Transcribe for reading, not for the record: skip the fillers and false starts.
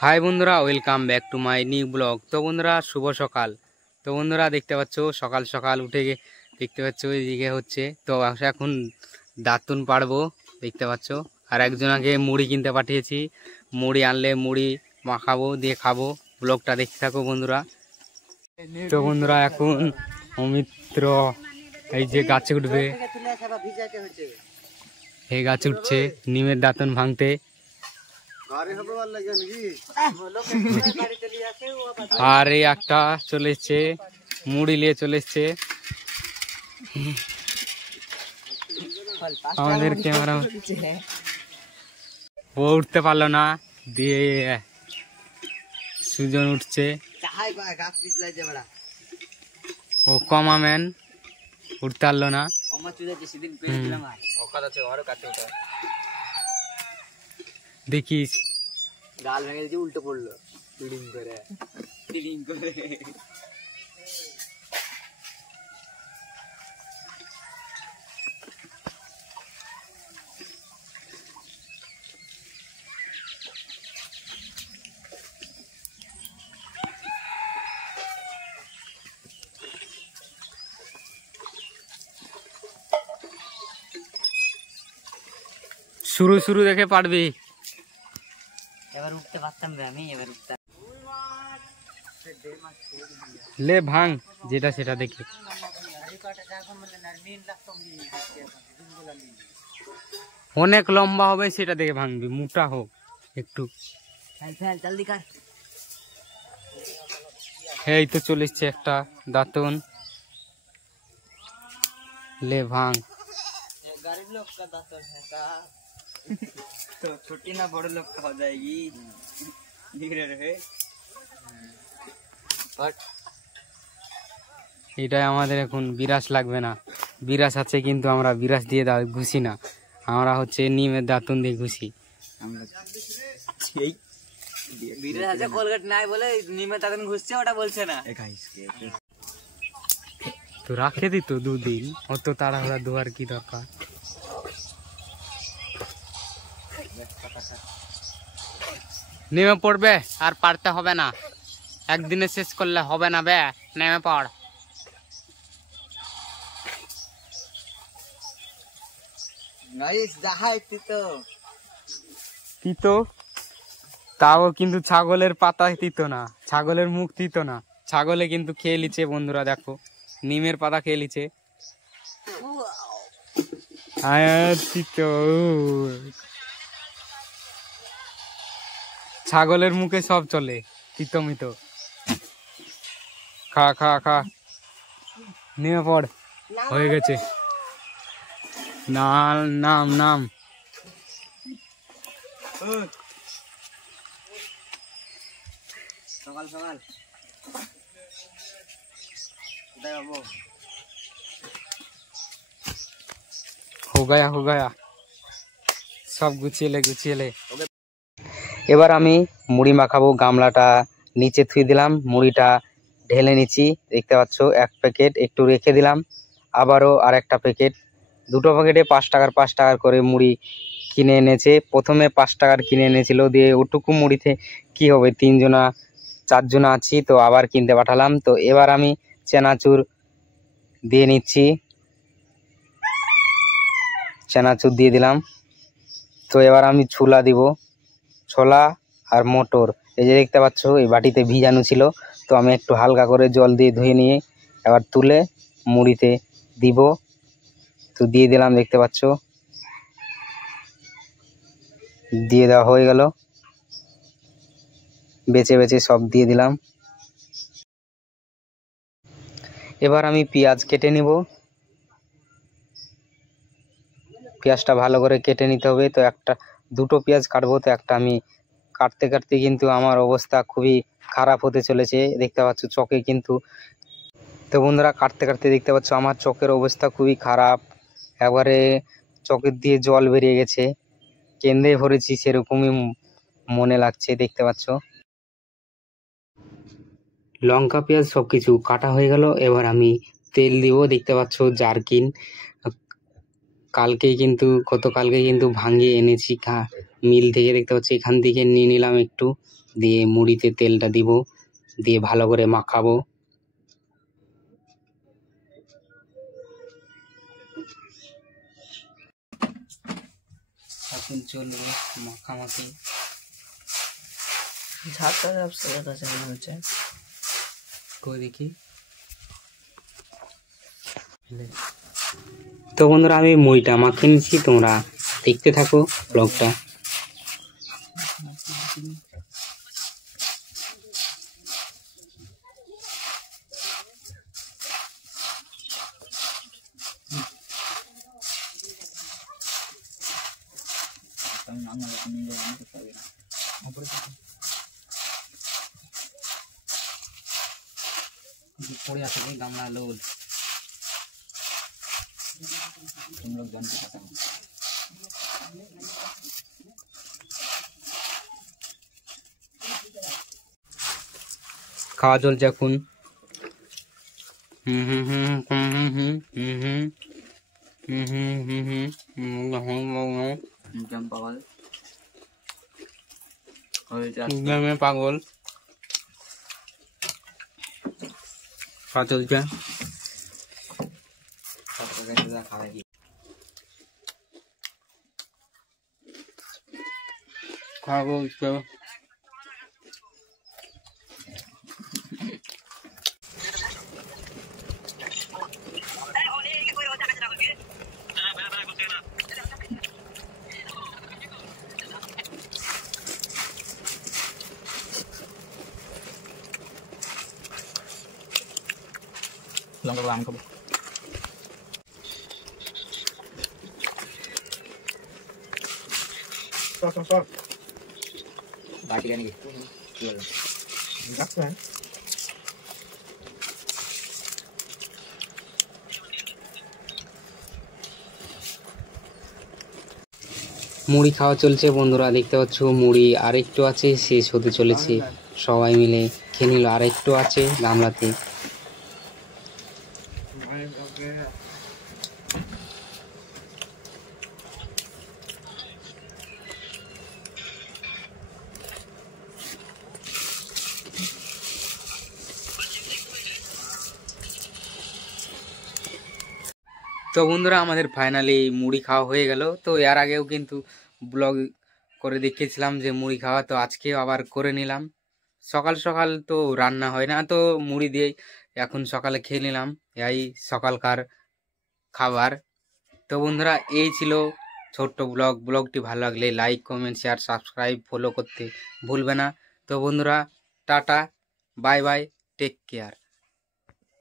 High বন্ধুরা, welcome back to my new blog. তো বন্ধুরা, শুভ সকাল। তো বন্ধুরা, দেখতে পাচ্ছ সকাল সকাল উঠে দেখতে পাচ্ছ এইদিকে হচ্ছে। তো এখন দাঁতুন পাড়বো, দেখতে পাচ্ছ। আর একজনকে মুড়ি কিনতে পাঠিয়েছি, মুড়ি আনলে মুড়ি মাখাবো, দিয়ে খাবো। ব্লগটা দেখতে থাকো বন্ধুরা। তো বন্ধুরা, এখন অমিত্র এই যে গাছে উঠবে, এই গাছে উঠছে নিমের দাঁতন ভাঙতে। আর এই একটা চলে এসছে, মুড়ি নিয়ে চলে এসছে আমাদের ক্যামেরা। ও উঠতে পারলো না, দিয়ে সুজন উঠছে। ও কমাম্যান উঠতে পারলো না। দেখিস গাল ভেঙে দিয়েছে, উল্টো পড়লো টিডিং করে। শুরু শুরু দেখে পারবি, এবার উঠতে পারতাম আমি। এবার উঠতে লে ভাঙ যেটা সেটা দেখে। অনেক লম্বা হবে সেটা দেখে ভাঙবি, মোটা হোক একটু। এই তো চলে এসছে একটা দাঁতন, ले भांग। गरीब लोग का दांतन है का, तो छोटी ना बड़े लोग का हो जाएगी। धीरे रहे। এটাই আমাদের এখন বিরাস লাগবে না। বিরাস আছে কিন্তু আমরা বিরাস দিয়ে ঘুষি না, আমরা হচ্ছে নিমের দাঁতন দিয়ে ঘুষি। বিরাস আছে কোলগেট নাই বলে নিমের দাঁতন ঘুষছে, ওটা বলছে না। তো রাখে দিত দুদিন, অত তাড়াহুড়া ধোয়ার কি দরকার। নেমে পড়বে, আর পারতে হবে না, একদিনে শেষ করলে হবে না বে, নেমে পড়। তিতো তাও কিন্তু ছাগলের পাতা তিতো না, ছাগলের মুখ তিতো না। ছাগলে কিন্তু খেয়ে লিছে বন্ধুরা, দেখো নিমের পাতা খেয়ে লিছে। তিতো ছাগলের মুখে সব চলে, তিতো মিতো। খা খা খা, নেমে পড়, হয়ে গেছে। নাম নাম নাম সকাল সকাল हो गया সব গুছিয়ে লে। এবার আমি মুড়ি মাখাবো, গামলাটা নিচে থুই দিলাম, মুড়িটা ঢেলে নিচ্ছি, দেখতে পাচ্ছ। এক প্যাকেট একটু রেখে দিলাম, আবারও আর একটা প্যাকেট। দুটো প্যাকেটে 5 টাকার করে মুড়ি কিনে এনেছে। প্রথমে 5 টাকার কিনে এনেছিল, দিয়ে ওটুকু মুড়িতে কি হবে, 4 জনা আছি, তো আবার কিনতে পাঠালাম। তো এবার আমি চানাচুর দিয়ে নিচ্ছি, চানাচুর দিয়ে দিলাম। তো এবার আমি ছোলা দিব, ছোলা আর মটর। এই যে দেখতে পাচ্ছ, এই বাটিতে ভিজানো ছিল, তো আমি একটু হালকা করে জল দিয়ে ধুয়ে নিয়ে এবার তুলে মুড়িতে দিব। তো দিয়ে দিলাম, দেখতে পাচ্ছ, দিয়ে দেওয়া হয়ে গেল। বেছে বেছে সব দিয়ে দিলাম। এবার আমি পেঁয়াজ কেটে নিব, পেঁয়াজটা ভালো করে কেটে নিতে হবে। তো দুটো পেঁয়াজ কাটবো, তো একটা আমি কাটতে কাটতে কিন্তু আমার অবস্থা খুবই খারাপ হতে চলেছে, দেখতে পাচ্ছ চোখে কিন্তু। তো বন্ধুরা, কাটতে কাটতে দেখতে পাচ্ছ আমার চোখের অবস্থা খুবই খারাপ, একবারে চোখের দিয়ে জল বেরিয়ে গেছে, কেঁদে ভরেছি সেরকমই মনে লাগছে, দেখতে পাচ্ছ। লঙ্কা পেঁয়াজ সবকিছু কাটা হয়ে গেল। এবার আমি তেল দিব, দেখতে পাচ্ছ জারকিন গতকালকে কিন্তু ভাঙিয়ে এনেছি মিল থেকে, দেখতে পাচ্ছি এখান থেকে নিয়ে নিলাম একটু, দিয়ে মুড়িতে তেলটা দিব, দিয়ে ভালো করে মাখাবো। এখন চলবে মাখামাখি। ঝাড়টা কাছে মনে হচ্ছে, কই দেখি। তো বন্ধুরা আমি মুড়িটা মাখিয়ে নিচ্ছি, তোমরা দেখতে থাকো ব্লগটা। পড়ে আছে গামলা লোল, तुम लोग जानते पता नहीं। খাওয়া চলছে এখন। পাগল খাওয়া চলছে। খাবো লঙ্কা আম খাবো। বাটি কেন মুড়ি খাওয়া চলছে বন্ধুরা, দেখতে পাচ্ছ মুড়ি আরেকটু আছে, শেষ হতে চলেছে। সবাই মিলে খেয়ে নিল, আরেকটু আছে গামলাতে। তো বন্ধুরা আমাদের ফাইনালি মুড়ি খাওয়া হয়ে গেল। তো এর আগেও কিন্তু ব্লগ করে দেখিয়েছিলাম যে মুড়ি খাওয়া, তো আজকেও আবার করে নিলাম। সকাল সকাল তো রান্না হয় না, তো মুড়ি দিয়েই এখন সকালে খেয়ে নিলাম, এই সকালকার খাবার। তো বন্ধুরা এই ছিল ছোট্ট ব্লগটি ভালো লাগলে like comment share subscribe follow করতে ভুলবে না। তো বন্ধুরা tata, bye bye, take care.